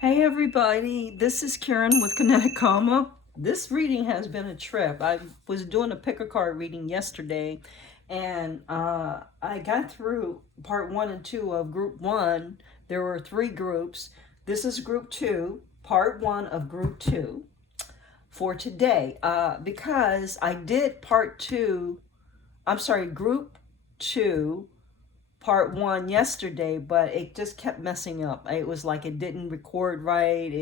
Hey everybody, this is Karen with Kinetic Karma. This reading has been a trip. I was doing a pick a card reading yesterday, and I got through part 1 and 2 of group 1. There were 3 groups. This is group 2, part 1 of group 2 for today. Because I did group 2 part 1 yesterday, but it just kept messing up. It was like it didn't record right.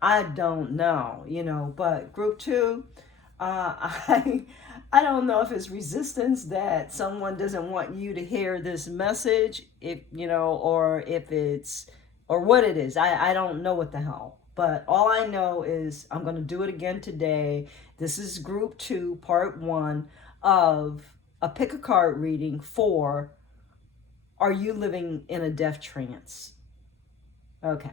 I don't know, but group 2, I don't know if it's resistance that someone doesn't want you to hear this message, or what it is. I don't know what the hell. But all I know is I'm going to do it again today. This is group 2, part 1 of a pick a card reading for Are You Living in a Death Trance? Okay.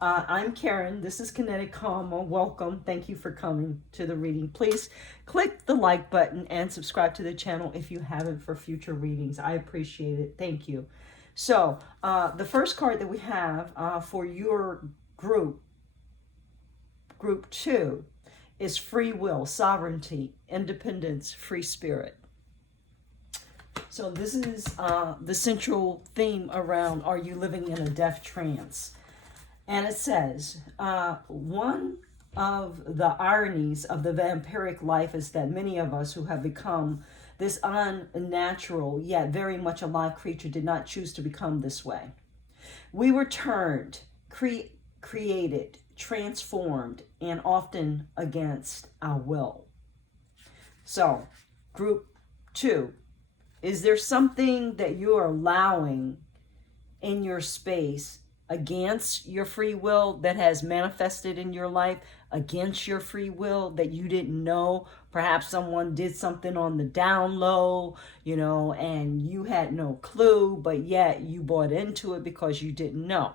I'm Karen. This is Kinetic Karma. Welcome. Thank you for coming to the reading. Please click the like button and subscribe to the channel if you haven't for future readings. I appreciate it. Thank you. So, the first card that we have for your group 2, is free will, sovereignty, independence, free spirit. So this is the central theme around Are You Living in a Death Trance? And it says, one of the ironies of the vampiric life is that many of us who have become this unnatural yet very much alive creature did not choose to become this way. We were turned, created, transformed, and often against our will. So, group 2. Is there something that you are allowing in your space against your free will that has manifested in your life against your free will that you didn't know? Perhaps someone did something on the down low, and you had no clue, but yet you bought into it because you didn't know.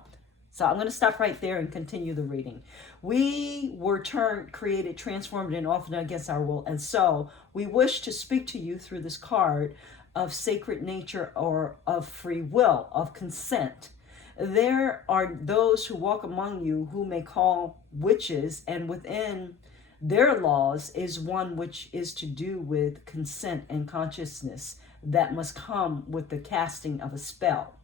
So I'm going to stop right there and continue the reading. We were turned, created, transformed, and often against our will. And so we wish to speak to you through this card of sacred nature or of free will, of consent. There are those who walk among you who may call witches, and within their laws is one which is to do with consent and consciousness that must come with the casting of a spell.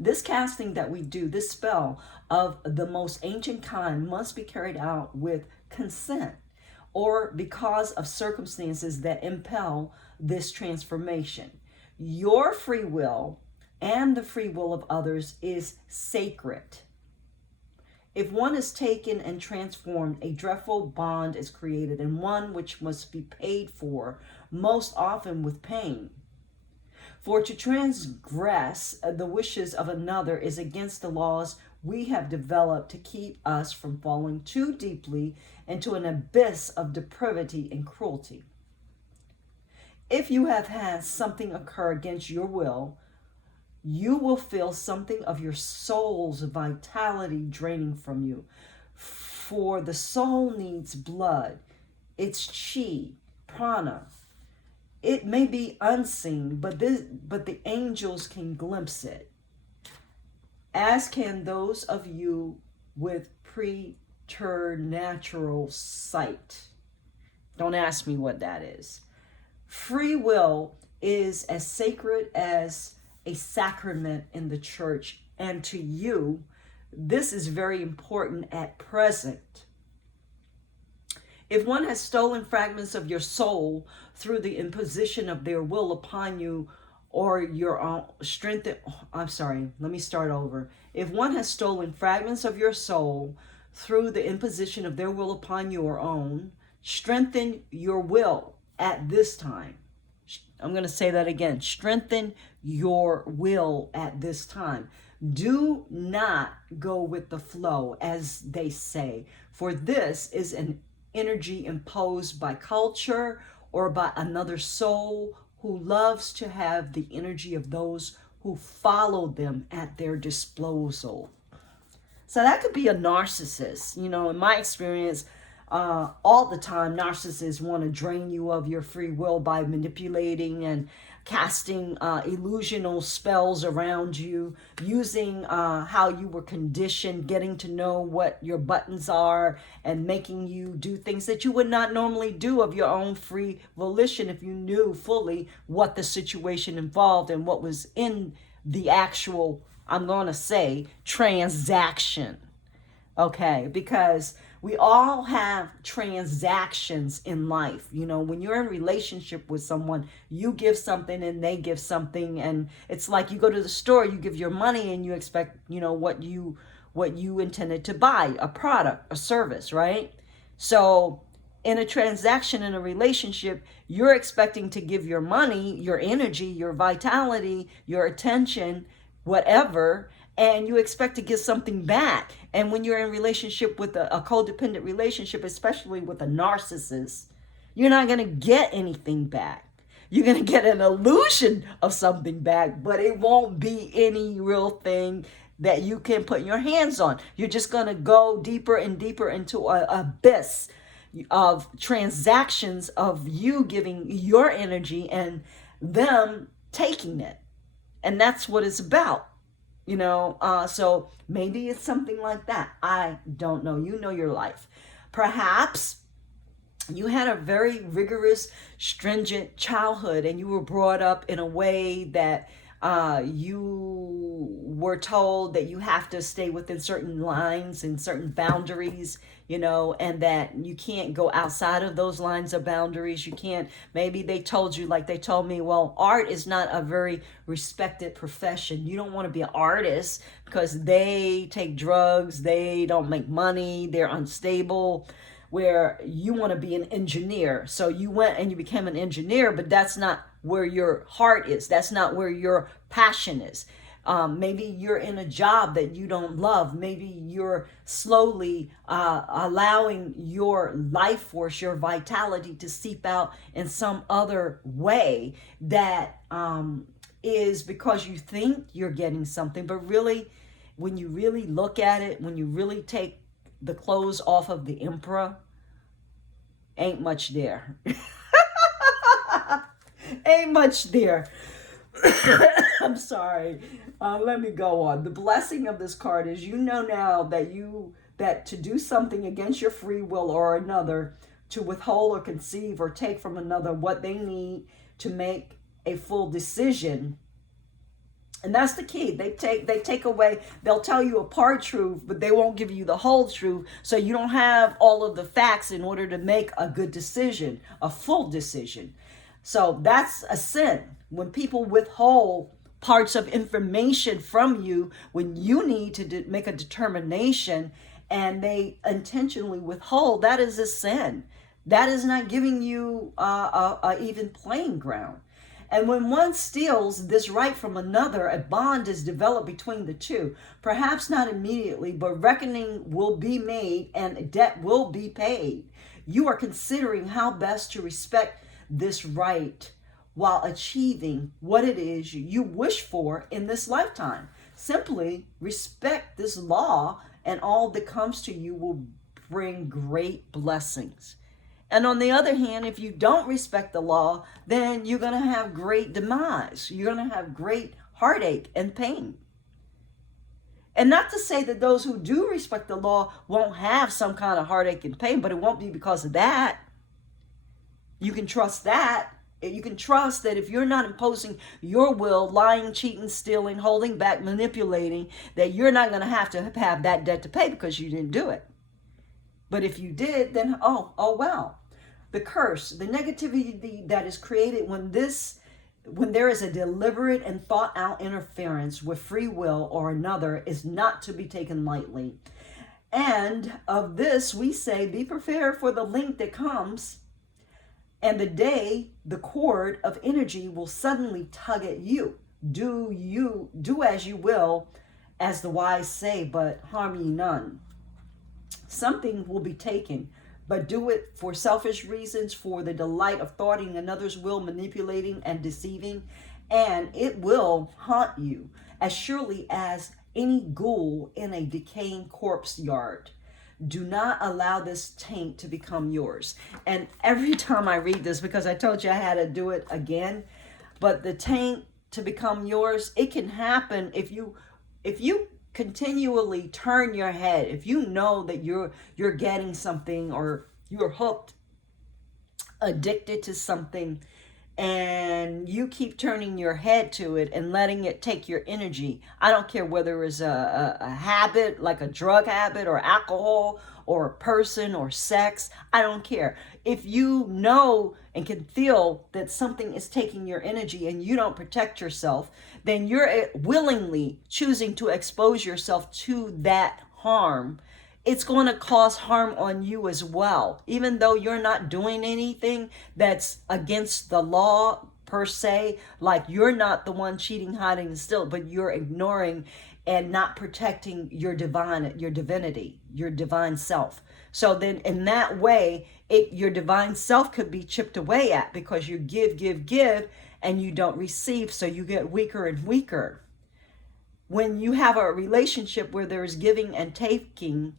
This casting that we do, this spell of the most ancient kind, must be carried out with consent or because of circumstances that impel this transformation. Your free will and the free will of others is sacred. If one is taken and transformed, a dreadful bond is created, and one which must be paid for, most often with pain. For to transgress the wishes of another is against the laws we have developed to keep us from falling too deeply into an abyss of depravity and cruelty. If you have had something occur against your will, you will feel something of your soul's vitality draining from you. For the soul needs blood, its chi, prana. It may be unseen, but the angels can glimpse it, as can those of you with preternatural sight. Don't ask me what that is. Free will is as sacred as a sacrament in the church, and to you, this is very important at present. If one has stolen fragments of your soul through the imposition of their will upon you or your own strength, let me start over. If one has stolen fragments of your soul through the imposition of their will upon your own, strengthen your will at this time. I'm going to say that again. Strengthen your will at this time. Do not go with the flow, as they say, for this is an energy imposed by culture or by another soul who loves to have the energy of those who follow them at their disposal. So that could be a narcissist. In my experience, all the time, narcissists want to drain you of your free will by manipulating and casting illusional spells around you, using how you were conditioned, getting to know what your buttons are, and making you do things that you would not normally do of your own free volition if you knew fully what the situation involved and what was in the actual, I'm going to say, transaction. Okay, because we all have transactions in life. You know, when you're in relationship with someone, you give something and they give something, and it's like you go to the store, you give your money and you expect, you know, what you intended to buy, a product, a service, right? So in a transaction, in a relationship, you're expecting to give your money, your energy, your vitality, your attention, whatever, and you expect to get something back. And when you're in relationship with a codependent relationship, especially with a narcissist, you're not going to get anything back. You're going to get an illusion of something back, but it won't be any real thing that you can put your hands on. You're just going to go deeper and deeper into an abyss of transactions of you giving your energy and them taking it. And that's what it's about. You know, so maybe it's something like that. I don't know. You know your life. Perhaps you had a very rigorous, stringent childhood and you were brought up in a way that you were told that you have to stay within certain lines and certain boundaries, you know, and that you can't go outside of those lines of boundaries. You can't, maybe they told you, like they told me, well, art is not a very respected profession. You don't want to be an artist because they take drugs, they don't make money, they're unstable. Where you want to be an engineer. So you went and you became an engineer, but that's not where your heart is. That's not where your passion is. Maybe you're in a job that you don't love. Maybe you're slowly allowing your life force, your vitality to seep out in some other way that is because you think you're getting something, but really, when you really look at it, when you really take the clothes off of the emperor, ain't much there. Ain't much there. I'm sorry. Let me go on. The blessing of this card is, you know now that to do something against your free will or another, to withhold or conceive or take from another what they need to make a full decision. And that's the key. They take away, they'll tell you a part truth, but they won't give you the whole truth. So you don't have all of the facts in order to make a good decision, a full decision. So that's a sin. When people withhold parts of information from you, when you need to make a determination and they intentionally withhold, that is a sin. That is not giving you a even playing ground. And when one steals this right from another, a bond is developed between the two. Perhaps not immediately, but reckoning will be made and debt will be paid. You are considering how best to respect this right while achieving what it is you wish for in this lifetime. Simply respect this law and all that comes to you will bring great blessings. And on the other hand, if you don't respect the law, then you're going to have great demise. You're going to have great heartache and pain. And not to say that those who do respect the law won't have some kind of heartache and pain, but it won't be because of that. You can trust that. You can trust that if you're not imposing your will, lying, cheating, stealing, holding back, manipulating, that you're not going to have that debt to pay because you didn't do it. But if you did, then oh well. The curse, the negativity that is created when there is a deliberate and thought out interference with free will or another is not to be taken lightly. And of this, we say, be prepared for the link that comes, and the day the cord of energy will suddenly tug at you. Do as you will, as the wise say, but harm ye none. Something will be taken, but do it for selfish reasons, for the delight of thwarting another's will, manipulating and deceiving, and it will haunt you as surely as any ghoul in a decaying corpse yard. Do not allow this taint to become yours. And every time I read this, because I told you I had to do it again, But the taint to become yours, it can happen if you continually turn your head, if you know that you're getting something, or you're hooked, addicted to something, and you keep turning your head to it and letting it take your energy. I don't care whether it's a habit, like a drug habit, or alcohol, or a person, or sex. I don't care. If you know and can feel that something is taking your energy and you don't protect yourself, then you're willingly choosing to expose yourself to that harm. It's going to cause harm on you as well. Even though you're not doing anything that's against the law per se, like you're not the one cheating, hiding, and stealing, but you're ignoring and not protecting your divinity, your divine self. So then in that way, your divine self could be chipped away at, because you give, and you don't receive, so you get weaker and weaker. When you have a relationship where there is giving and taking,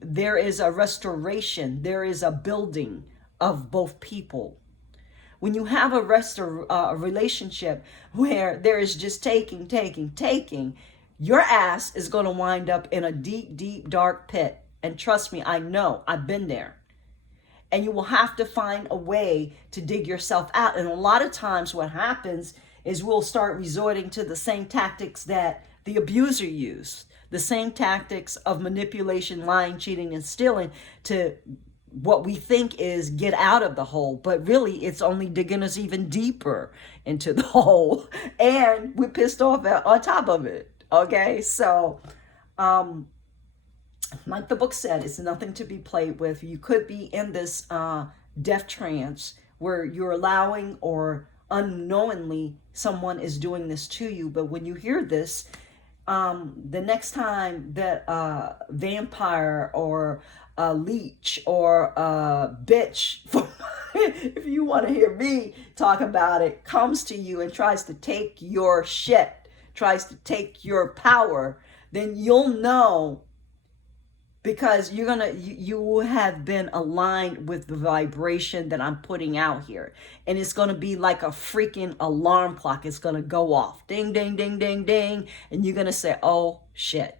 there is a restoration, there is a building of both people. When you have a relationship where there is just taking, your ass is going to wind up in a deep, deep, dark pit. And trust me, I know, I've been there. And you will have to find a way to dig yourself out. And a lot of times what happens is we'll start resorting to the same tactics that the abuser used. The same tactics of manipulation, lying, cheating, and stealing, to what we think is get out of the hole. But really, it's only digging us even deeper into the hole. And we're pissed off on top of it. Okay? So, like the book said, it's nothing to be played with. You could be in this death trance where you're allowing, or unknowingly someone is doing this to you. But when you hear this, the next time that a vampire or a leech or a bitch, if you want to hear me talk about it, comes to you and tries to take your shit, tries to take your power, then you'll know, because you have been aligned with the vibration that I'm putting out here. And it's going to be like a freaking alarm clock. It's going to go off. Ding, ding, ding, ding, ding. And you're going to say, oh, shit.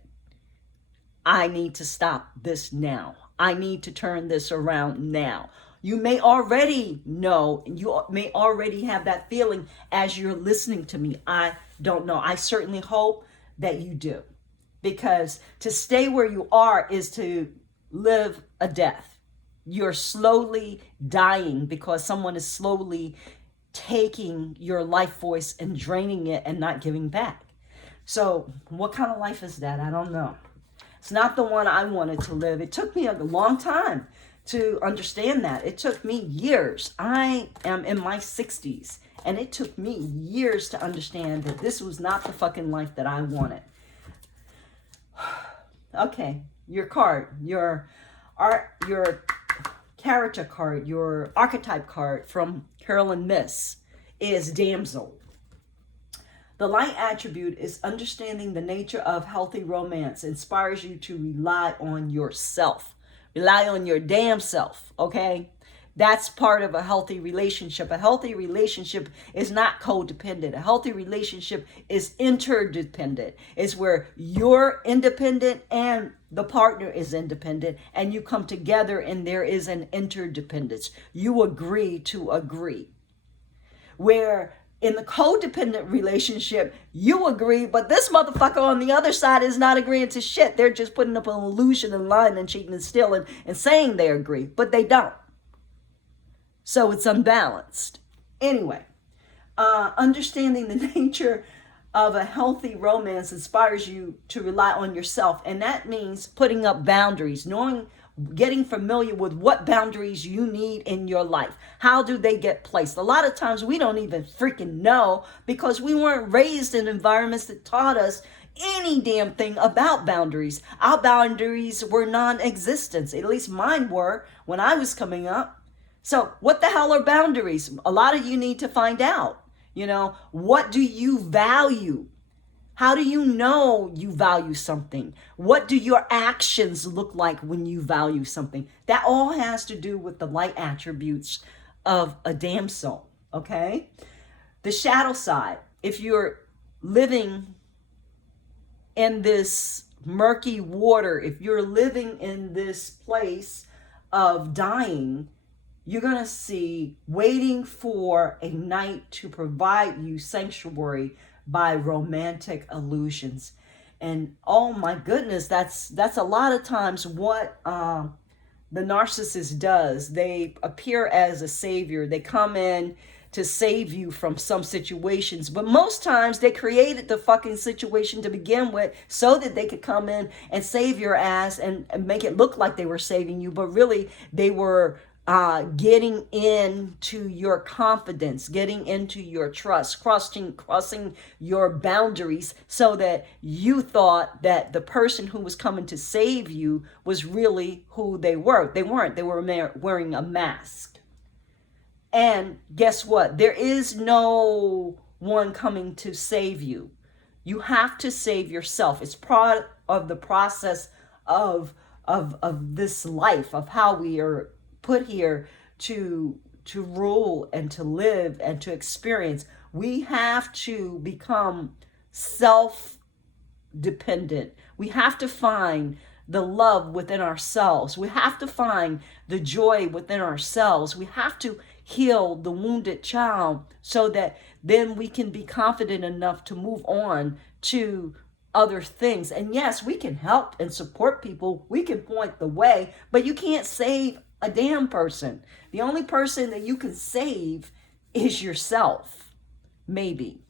I need to stop this now. I need to turn this around now. You may already know, you may already have that feeling as you're listening to me. I don't know. I certainly hope that you do. Because to stay where you are is to live a death. You're slowly dying because someone is slowly taking your life force and draining it and not giving back. So what kind of life is that? I don't know. It's not the one I wanted to live. It took me a long time to understand that. It took me years. I am in my 60s, and it took me years to understand that this was not the fucking life that I wanted. Okay, your card, your character card, your archetype card from Carolyn Miss is Damsel. The light attribute is understanding the nature of healthy romance, inspires you to rely on yourself. Rely on your damn self, okay? That's part of a healthy relationship. A healthy relationship is not codependent. A healthy relationship is interdependent. It's where you're independent and the partner is independent, and you come together and there is an interdependence. You agree to agree. Where in the codependent relationship, you agree, but this motherfucker on the other side is not agreeing to shit. They're just putting up an illusion and lying and cheating and stealing and saying they agree, but they don't. So it's unbalanced. Anyway, understanding the nature of a healthy romance inspires you to rely on yourself. And that means putting up boundaries, getting familiar with what boundaries you need in your life. How do they get placed? A lot of times we don't even freaking know, because we weren't raised in environments that taught us any damn thing about boundaries. Our boundaries were non-existent. At least mine were when I was coming up. So what the hell are boundaries? A lot of you need to find out. What do you value? How do you know you value something? What do your actions look like when you value something? That all has to do with the light attributes of a damsel, okay? The shadow side, if you're living in this murky water, if you're living in this place of dying, you're going to see waiting for a night to provide you sanctuary by romantic illusions. And oh my goodness, that's a lot of times what the narcissist does. They appear as a savior. They come in to save you from some situations, but most times they created the fucking situation to begin with so that they could come in and save your ass and make it look like they were saving you, but really they were getting into your confidence, getting into your trust, crossing your boundaries, so that you thought that the person who was coming to save you was really who they were. They weren't. They were wearing a mask. And guess what? There is no one coming to save you. You have to save yourself. It's part of the process of this life, of how we are put here to rule and to live and to experience. We have to become self-dependent. We have to find the love within ourselves. We have to find the joy within ourselves. We have to heal the wounded child so that then we can be confident enough to move on to other things. And yes, we can help and support people. We can point the way, but you can't save a damn person. The only person that you can save is yourself, maybe.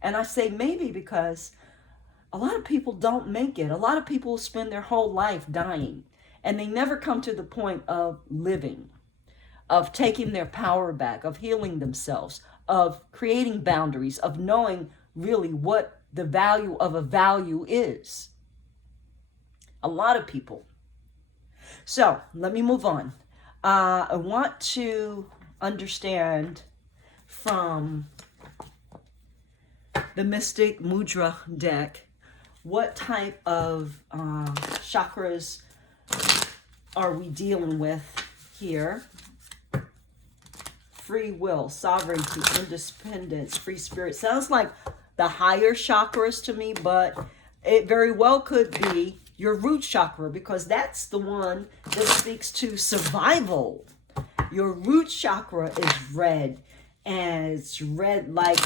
And I say maybe because a lot of people don't make it. A lot of people spend their whole life dying, and they never come to the point of living, of taking their power back, of healing themselves, of creating boundaries, of knowing really what the value of a value is. A lot of people. So let me move on. I want to understand from the Mystic Mudra deck what type of chakras are we dealing with here. Free will, sovereignty, independence, free spirit. Sounds like the higher chakras to me, but it very well could be your root chakra, because that's the one that speaks to survival. Your root chakra is red, and it's red like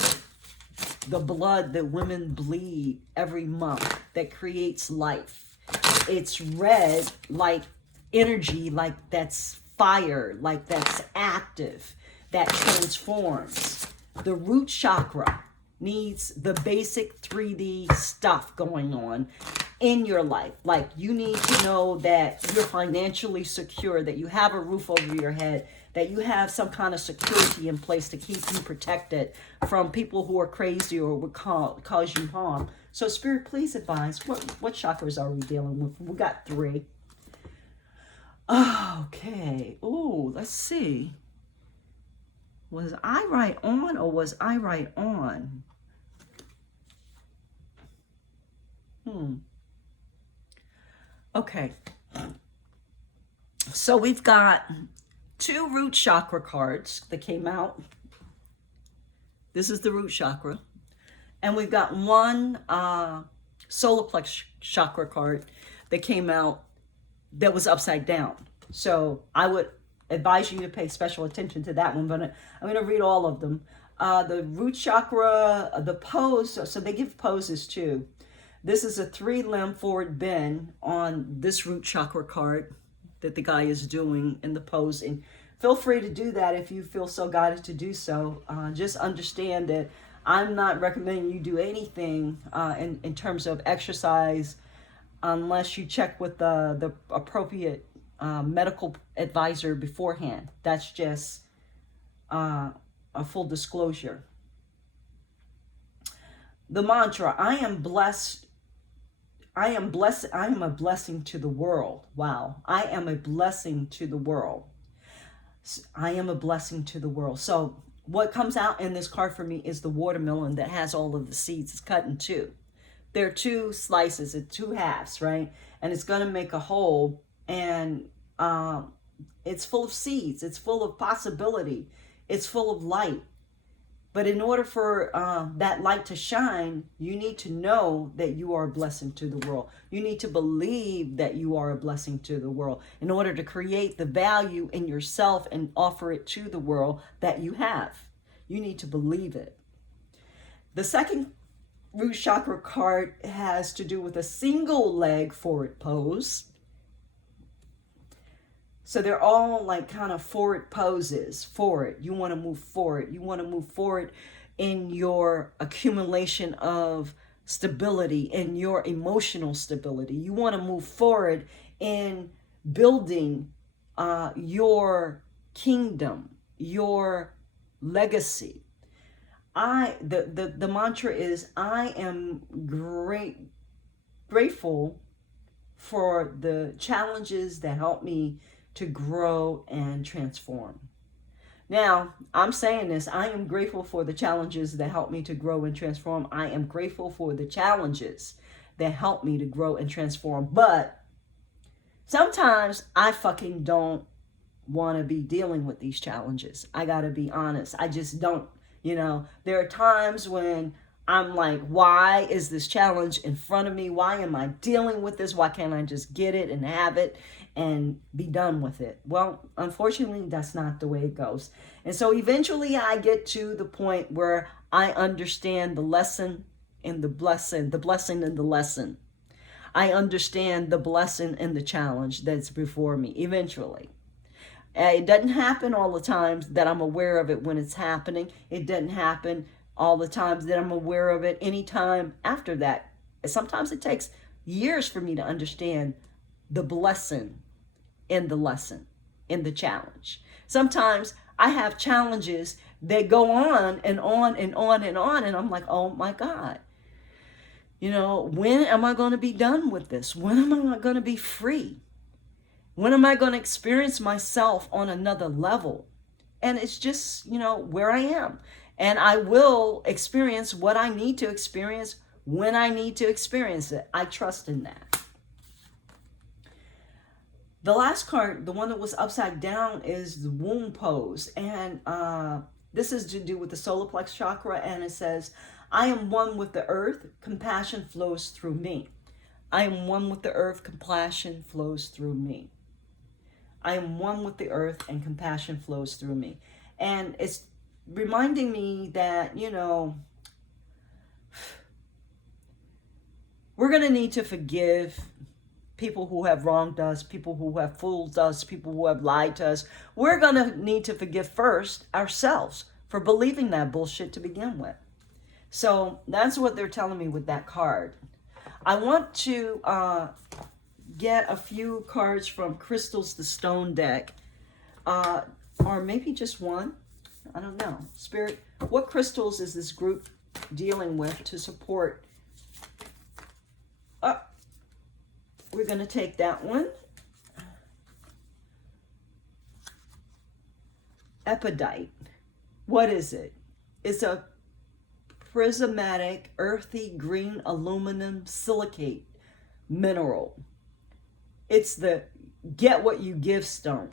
the blood that women bleed every month that creates life. It's red like energy, like that's fire, like that's active, that transforms. The root chakra needs the basic 3D stuff going on in your life. Like, you need to know that you're financially secure, that you have a roof over your head, that you have some kind of security in place to keep you protected from people who are crazy or would cause you harm. So Spirit, please advise, what chakras are we dealing with? We got 3. Okay. Oh, let's see. Was I right on or was I right on? Okay. So we've got 2 root chakra cards that came out. This is the root chakra. And we've got 1 solar plexus chakra card that came out that was upside down. So I would advise you to pay special attention to that one, but I'm going to read all of them. The root chakra, the pose, so they give poses too. This is a 3-limb forward bend on this root chakra card that the guy is doing in the pose. And feel free to do that if you feel so guided to do so. Just understand that I'm not recommending you do anything in terms of exercise unless you check with the appropriate medical advisor beforehand. That's just a full disclosure. The mantra, I am blessed. I am blessed. I am a blessing to the world. Wow. I am a blessing to the world. I am a blessing to the world. So what comes out in this card for me is the watermelon that has all of the seeds. It's cut in 2. There are 2 slices, it's 2 halves, right? And it's going to make a whole. And It's full of seeds. It's full of possibility. It's full of light. But in order for that light to shine, you need to know that you are a blessing to the world. You need to believe that you are a blessing to the world in order to create the value in yourself and offer it to the world that you have. You need to believe it. The second root chakra card has to do with a single leg forward pose. So they're all like kind of forward poses. Forward. You want to move forward. You want to move forward in your accumulation of stability, in your emotional stability. You want to move forward in building your kingdom, your legacy. The mantra is, I am grateful for the challenges that help me to grow and transform. Now, I'm saying this, I am grateful for the challenges that help me to grow and transform. I am grateful for the challenges that help me to grow and transform. But sometimes I fucking don't want to be dealing with these challenges. I got to be honest. I just don't. There are times when I'm like, why is this challenge in front of me? Why am I dealing with this? Why can't I just get it and have it and be done with it? Well, unfortunately, that's not the way it goes. And so eventually I get to the point where I understand the lesson and the blessing and the lesson. I understand the blessing and the challenge that's before me eventually. It doesn't happen all the times that I'm aware of it when it's happening. It doesn't happen all the times that I'm aware of it anytime after that. Sometimes it takes years for me to understand the blessing in the lesson, in the challenge. Sometimes I have challenges that go on and on and on and on, and I'm like, oh my God. When am I going to be done with this? When am I going to be free? When am I going to experience myself on another level? And it's just, where I am. And I will experience what I need to experience when I need to experience it. I trust in that. The last card, the one that was upside down, is the womb pose. And this is to do with the solar plex chakra. And it says, I am one with the earth. Compassion flows through me. I am one with the earth. Compassion flows through me. I am one with the earth and compassion flows through me. And it's reminding me that, we're going to need to forgive people who have wronged us, people who have fooled us, people who have lied to us. We're going to need to forgive first ourselves for believing that bullshit to begin with. So that's what they're telling me with that card. I want to get a few cards from Crystals the Stone deck, or maybe just one. I don't know. Spirit, what crystals is this group dealing with to support? We're going to take that one. Epidite. What is it? It's a prismatic, earthy green aluminum silicate mineral. It's the get what you give stone,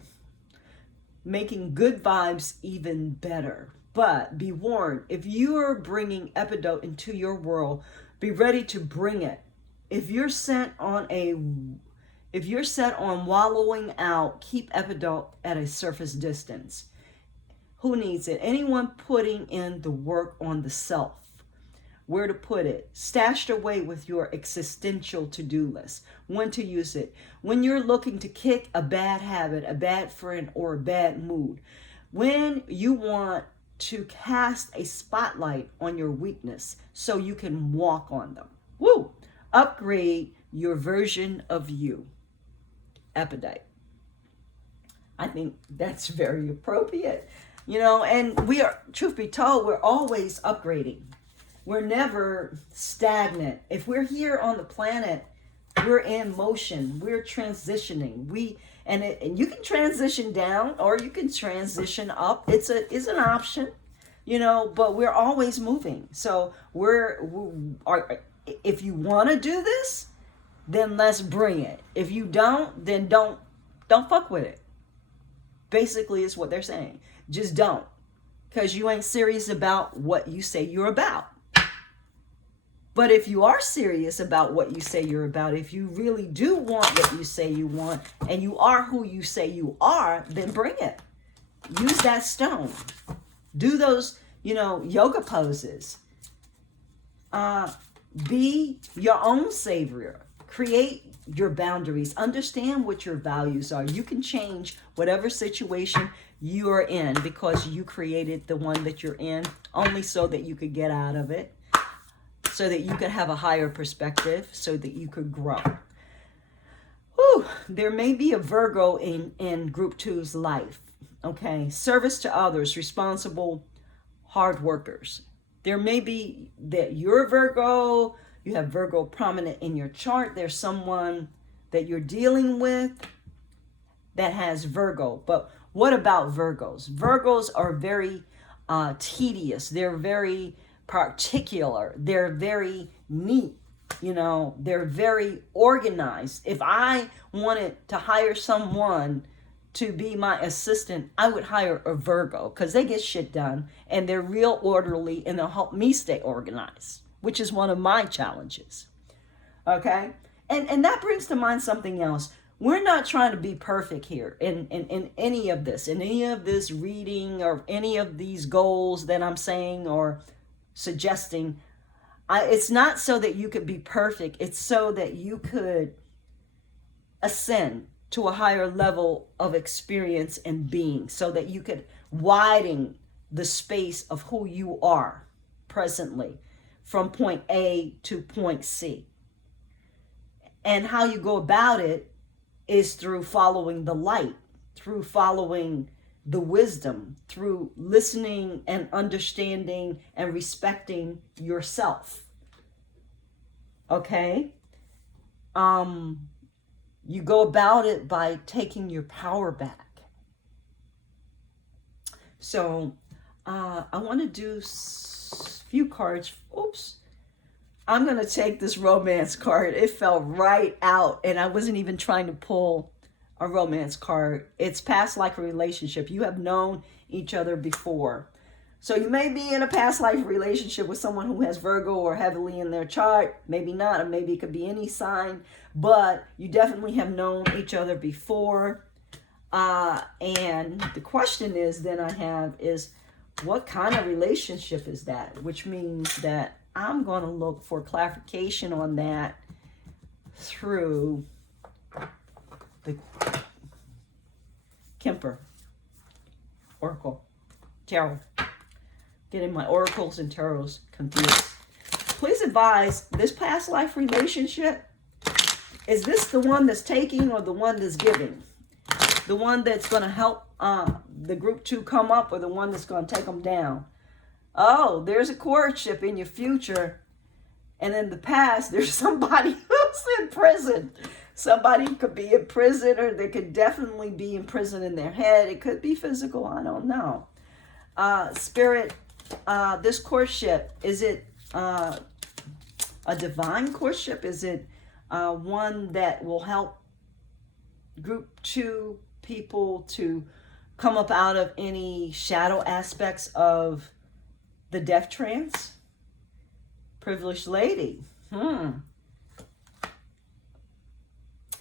making good vibes even better. But be warned, if you are bringing epidote into your world, be ready to bring it. If you're set on wallowing out, keep epidote at a surface distance. Who needs it? Anyone putting in the work on the self. Where to put it, stashed away with your existential to-do list. When to use it. When you're looking to kick a bad habit, a bad friend, or a bad mood. When you want to cast a spotlight on your weakness so you can walk on them. Woo! Upgrade your version of you. Epidite. I think that's very appropriate. And we are, truth be told, we're always upgrading. We're never stagnant. If we're here on the planet, we're in motion. We're transitioning. And you can transition down or you can transition up. It's an option, but we're always moving. So if you want to do this, then let's bring it. If you don't, then don't fuck with it. Basically, is what they're saying. Just don't. Because you ain't serious about what you say you're about. But if you are serious about what you say you're about, if you really do want what you say you want, and you are who you say you are, then bring it. Use that stone. Do those, yoga poses. Be your own savior. Create your boundaries. Understand what your values are. You can change whatever situation you are in because you created the one that you're in only so that you could get out of it, so that you could have a higher perspective, so that you could grow. Whew, there may be a Virgo in Group 2's life. Okay, service to others, responsible, hard workers. There may be that you're Virgo, you have Virgo prominent in your chart. There's someone that you're dealing with that has Virgo. But what about Virgos? Virgos are very tedious. They're very particular. They're very neat. They're very organized. If I wanted to hire someone to be my assistant, I would hire a Virgo because they get shit done and they're real orderly and they'll help me stay organized, which is one of my challenges. Okay? And that brings to mind something else. We're not trying to be perfect here in any of this reading or any of these goals that I'm saying or suggesting. It's not so that you could be perfect. It's so that you could ascend to a higher level of experience and being, so that you could widen the space of who you are presently from point A to point C. And how you go about it is through following the light, through following the wisdom, through listening and understanding and respecting yourself. Okay? You go about it by taking your power back. So I want to do a few cards. Oops. I'm going to take this romance card. It fell right out, and I wasn't even trying to pull a romance card. It's past life relationship. You have known each other before. So you may be in a past life relationship with someone who has Virgo or heavily in their chart. Maybe not, or maybe it could be any sign. But you definitely have known each other before. And the question is what kind of relationship is that? Which means that I'm going to look for clarification on that through the Kemper Oracle Tarot. Getting my oracles and tarots confused. Please advise, this past life relationship, is this the one that's taking or the one that's giving? The one that's going to help the group 2 come up, or the one that's going to take them down? Oh, there's a courtship in your future. And in the past, there's somebody who's in prison. Somebody could be in prison, or they could definitely be in prison in their head. It could be physical. I don't know. Spirit, this courtship, is it a divine courtship? Is it one that will help group 2 people to come up out of any shadow aspects of the death trance? Privileged lady.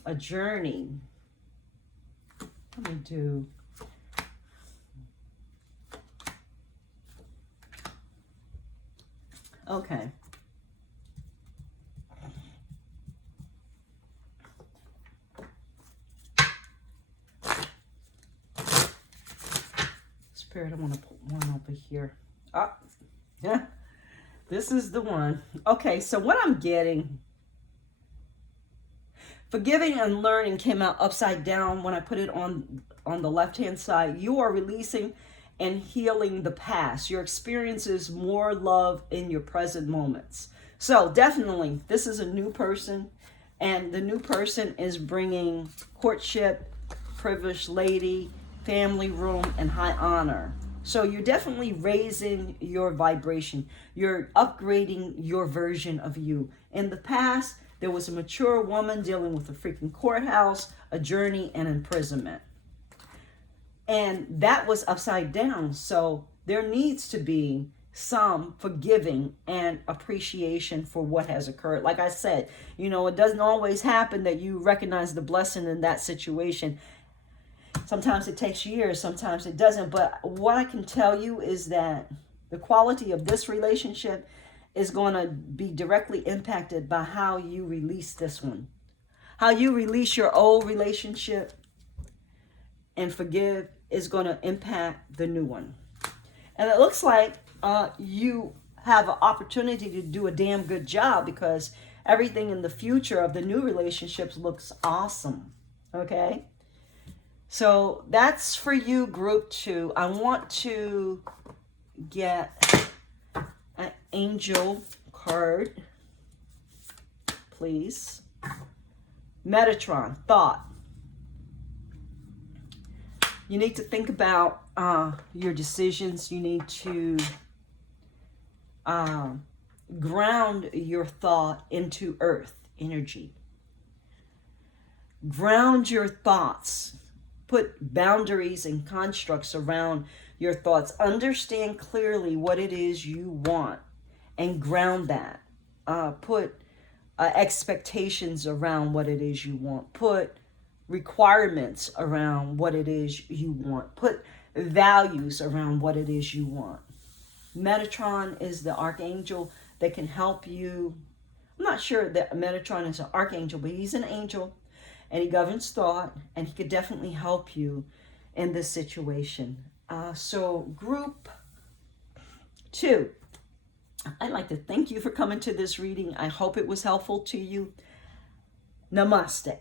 A journey. Let me do. Okay. Spirit, I want to put one over here. Yeah. This is the one. Okay, so what I'm getting, forgiving and learning came out upside down when I put it on the left-hand side. You are releasing and healing the past. Your experiences more love in your present moments. So definitely, this is a new person, and the new person is bringing courtship, privileged lady, family room, and high honor. So you're definitely raising your vibration. You're upgrading your version of you. In the past, there was a mature woman dealing with a freaking courthouse, a journey, and imprisonment. And that was upside down. So there needs to be some forgiving and appreciation for what has occurred. Like I said, you know, it doesn't always happen that you recognize the blessing in that situation. Sometimes it takes years, sometimes it doesn't. But what I can tell you is that the quality of this relationship is going to be directly impacted by how you release this one. How you release your old relationship and forgive is going to impact the new one. And it looks like you have an opportunity to do a damn good job, because everything in the future of the new relationships looks awesome. Okay? So that's for you, group 2. I want to get an angel card, please. Metatron, thought. You need to think about your decisions. You need to ground your thought into earth energy. Ground your thoughts. Put boundaries and constructs around your thoughts. Understand clearly what it is you want and ground that. Put expectations around what it is you want. Put requirements around what it is you want. Put values around what it is you want. Metatron is the archangel that can help you. I'm not sure that Metatron is an archangel, but he's an angel and he governs thought, and he could definitely help you in this situation. So group 2, I'd like to thank you for coming to this reading. I hope it was helpful to you. Namaste.